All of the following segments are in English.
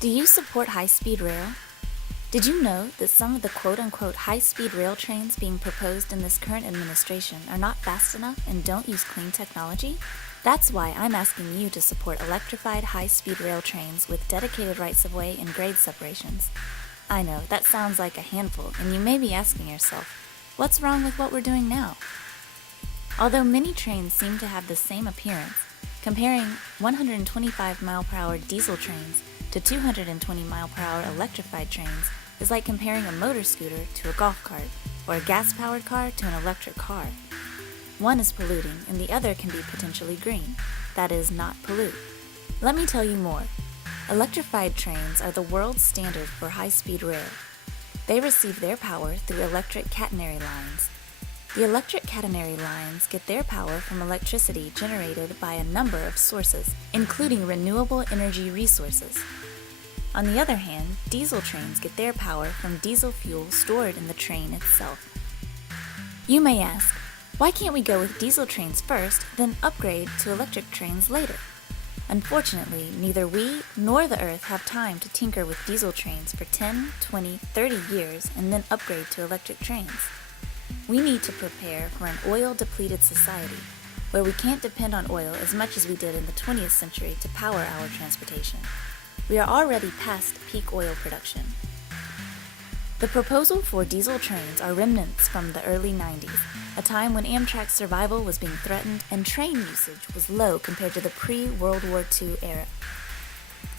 Do you support high-speed rail? Did you know that some of the quote-unquote high-speed rail trains being proposed in this current administration are not fast enough and don't use clean technology? That's why I'm asking you to support electrified high-speed rail trains with dedicated rights-of-way and grade separations. I know, that sounds like a handful, and you may be asking yourself, what's wrong with what we're doing now? Although many trains seem to have the same appearance, comparing 125-mile-per-hour diesel trains to 220-mile-per-hour electrified trains is like comparing a motor scooter to a golf cart, or a gas-powered car to an electric car. One is polluting, and the other can be potentially green. That is, not pollute. Let me tell you more. Electrified trains are the world standard for high-speed rail. They receive their power through electric catenary lines. The electric catenary lines get their power from electricity generated by a number of sources, including renewable energy resources. On the other hand, diesel trains get their power from diesel fuel stored in the train itself. You may ask, why can't we go with diesel trains first, then upgrade to electric trains later? Unfortunately, neither we nor the Earth have time to tinker with diesel trains for 10, 20, 30 years and then upgrade to electric trains. We need to prepare for an oil-depleted society, where we can't depend on oil as much as we did in the 20th century to power our transportation. We are already past peak oil production. The proposal for diesel trains are remnants from the early 90s, a time when Amtrak's survival was being threatened and train usage was low compared to the pre-World War II era.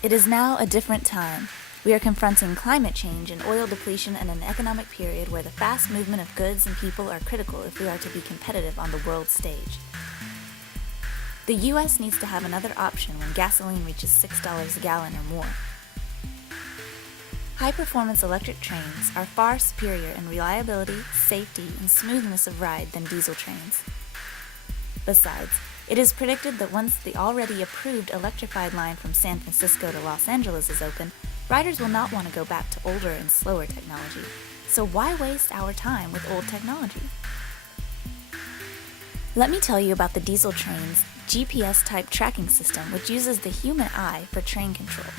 It is now a different time. We are confronting climate change and oil depletion in an economic period where the fast movement of goods and people are critical if we are to be competitive on the world stage. The U.S. needs to have another option when gasoline reaches $6 a gallon or more. High-performance electric trains are far superior in reliability, safety, and smoothness of ride than diesel trains. Besides, it is predicted that once the already approved electrified line from San Francisco to Los Angeles is open, riders will not want to go back to older and slower technology. So why waste our time with old technology? Let me tell you about the diesel train's GPS-type tracking system, which uses the human eye for train control.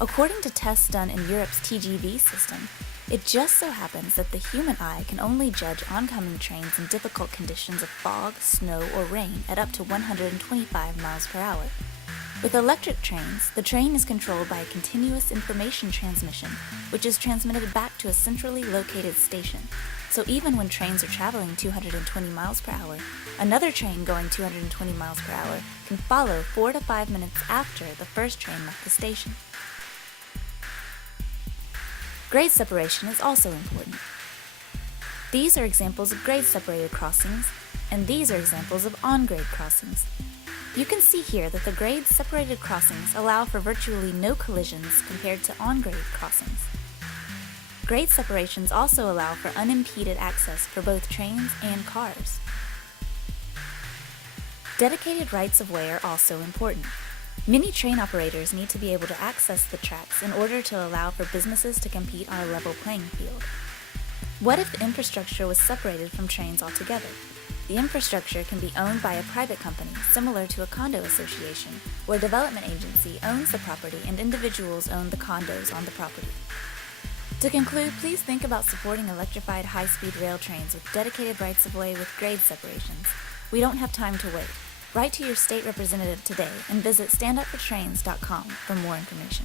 According to tests done in Europe's TGV system, it just so happens that the human eye can only judge oncoming trains in difficult conditions of fog, snow, or rain at up to 125 miles per hour. With electric trains, the train is controlled by a continuous information transmission, which is transmitted back to a centrally located station. So even when trains are traveling 220 miles per hour, another train going 220 miles per hour can follow 4 to 5 minutes after the first train left the station. Grade separation is also important. These are examples of grade-separated crossings, and these are examples of on-grade crossings. You can see here that the grade-separated crossings allow for virtually no collisions compared to on-grade crossings. Grade separations also allow for unimpeded access for both trains and cars. Dedicated rights-of-way are also important. Many train operators need to be able to access the tracks in order to allow for businesses to compete on a level playing field. What if the infrastructure was separated from trains altogether? The infrastructure can be owned by a private company, similar to a condo association, where a development agency owns the property and individuals own the condos on the property. To conclude, please think about supporting electrified high-speed rail trains with dedicated rights-of-way with grade separations. We don't have time to wait. Write to your state representative today and visit standupfortrains.com for more information.